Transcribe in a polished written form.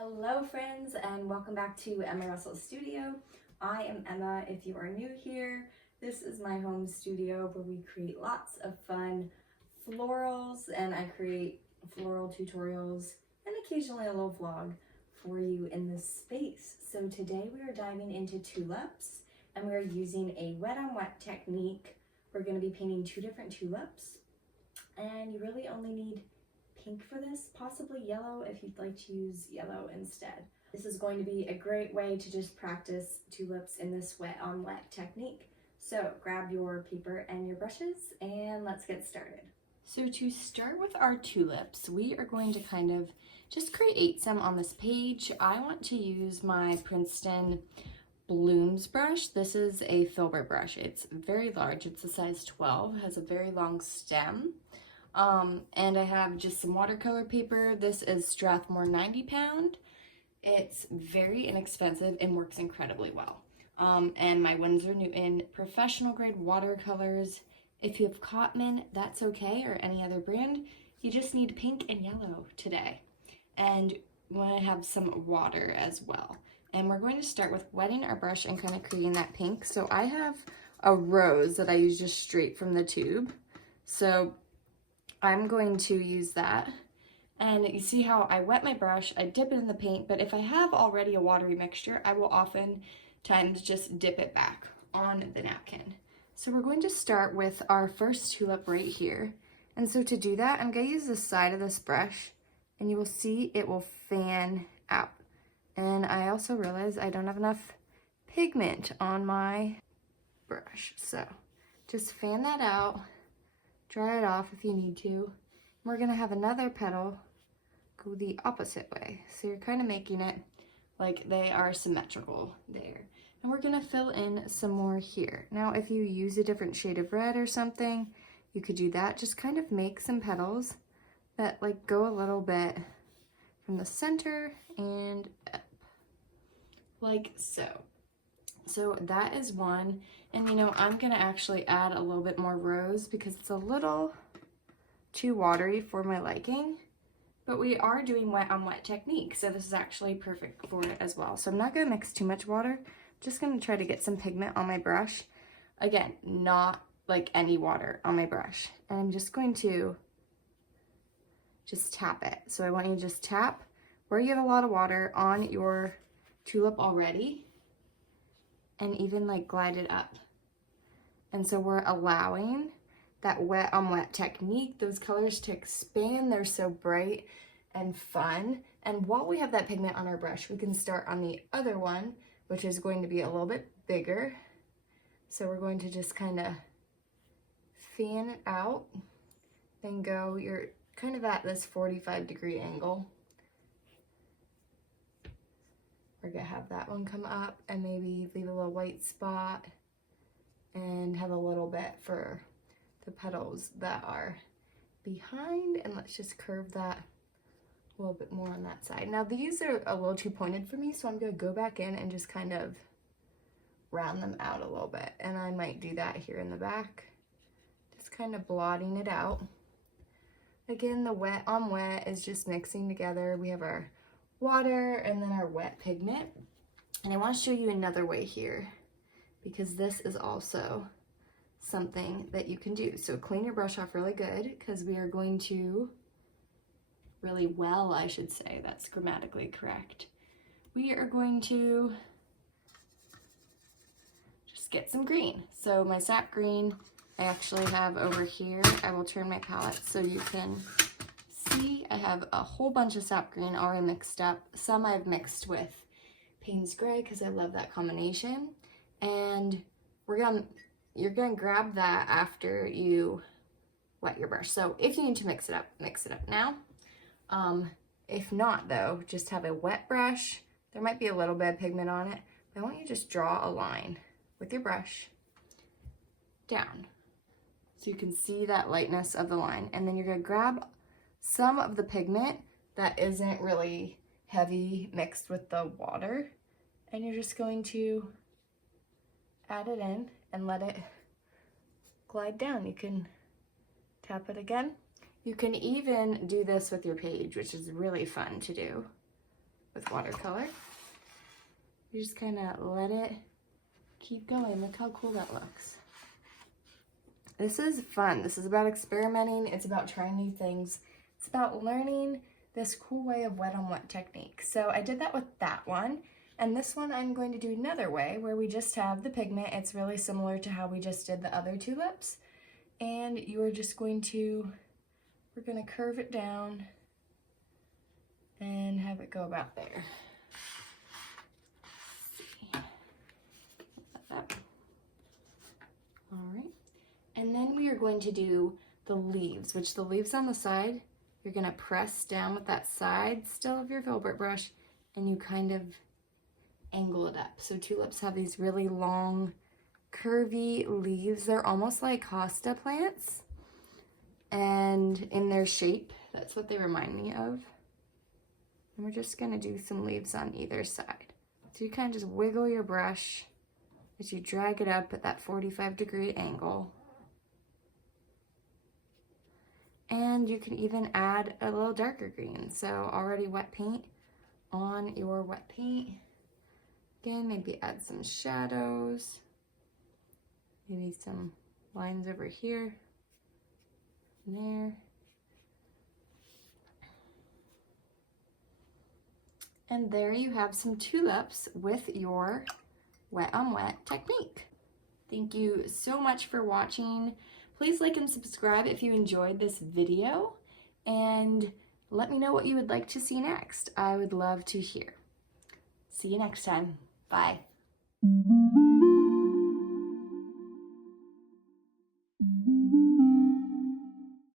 Hello friends, and welcome back to Emma Russell's studio. I am Emma. If you are new here, this is my home studio where we create lots of fun florals, and I create floral tutorials and occasionally a little vlog for you in this space. So today we are diving into tulips, and we are using a wet on wet technique. We're going to be painting two different tulips, and you really only need pink for this, possibly yellow if you'd like to use yellow instead. This is going to be a great way to just practice tulips in this wet on wet technique. So grab your paper and your brushes and let's get started. So to start with our tulips, we are going to kind of just create some on this page. I want to use my Princeton Blooms brush. This is a filbert brush. It's very large. It's a size 12, has a very long stem. And I have just some watercolor paper. This is Strathmore 90 pound. It's very inexpensive and works incredibly well. And my Winsor Newton professional grade watercolors. If you have Cotman, that's okay, or any other brand. You just need pink and yellow today. And we want to have some water as well. And we're going to start with wetting our brush and kind of creating that pink. So I have a rose that I use just straight from the tube. So I'm going to use that, and you see how I wet my brush, I dip it in the paint, but if I have already a watery mixture, I will oftentimes just dip it back on the napkin. So we're going to start with our first tulip right here, and so to do that, I'm going to use the side of this brush, and you will see it will fan out. And I also realize I don't have enough pigment on my brush, so just fan that out. Dry it off if you need to. We're gonna have another petal go the opposite way. So you're kind of making it like they are symmetrical there. And we're gonna fill in some more here. Now, if you use a different shade of red or something, you could do that. Just kind of make some petals that like go a little bit from the center and up, like so. So that is one. And you know, I'm gonna actually add a little bit more rose because it's a little too watery for my liking, but we are doing wet on wet technique, so this is actually perfect for it as well. So I'm not gonna mix too much water, just gonna try to get some pigment on my brush. Again, not like any water on my brush. And I'm just going to just tap it. So I want you to just tap where you have a lot of water on your tulip already, and even like glide it up. And so we're allowing that wet on wet technique, those colors to expand. They're so bright and fun. And while we have that pigment on our brush, we can start on the other one, which is going to be a little bit bigger. So we're going to just kind of fan it out, then go, you're kind of at this 45-degree angle. We're gonna have that one come up and maybe leave a little white spot and have a little bit for the petals that are behind. And let's just curve that a little bit more on that side. Now these are a little too pointed for me, so I'm gonna go back in and just kind of round them out a little bit. And I might do that here in the back, just kind of blotting it out. Again, the wet on wet is just mixing together. We have our water and then our wet pigment. And I want to show you another way here, because this is also something that you can do. So clean your brush off really good, because we are going to really well, I should say, that's grammatically correct. We are going to just get some green. So my sap green I actually have over here. I will turn my palette so you can see. I have a whole bunch of sap green already mixed up. Some I've mixed with Payne's Gray because I love that combination. And you're gonna grab that after you wet your brush. So if you need to mix it up now. If not though, just have a wet brush. There might be a little bit of pigment on it, but I want you to just draw a line with your brush down, so you can see that lightness of the line. And then you're gonna grab some of the pigment that isn't really heavy mixed with the water, and you're just going to add it in and let it glide down. You can tap it again. You can even do this with your page, which is really fun to do. with watercolor. You just kind of let it keep going. Look how cool that looks. This is fun. This is about experimenting. It's about trying new things. It's about learning this cool way of wet on wet technique. So I did that with that one. And this one I'm going to do another way where we just have the pigment. It's really similar to how we just did the other tulips. And you're just going to, we're going to curve it down and have it go about there. All right. And then we are going to do the leaves, which the leaves on the side, you're gonna press down with that side still of your filbert brush and you kind of angle it up. So tulips have these really long, curvy leaves. They're almost like hosta plants. And in their shape, that's what they remind me of. And we're just gonna do some leaves on either side. So you kind of just wiggle your brush as you drag it up at that 45-degree angle. And you can even add a little darker green. So already wet paint on your wet paint. Again, maybe add some shadows. Maybe some lines over here and there. And there you have some tulips with your wet on wet technique. Thank you so much for watching. Please like and subscribe if you enjoyed this video, and let me know what you would like to see next. I would love to hear. See you next time. Bye.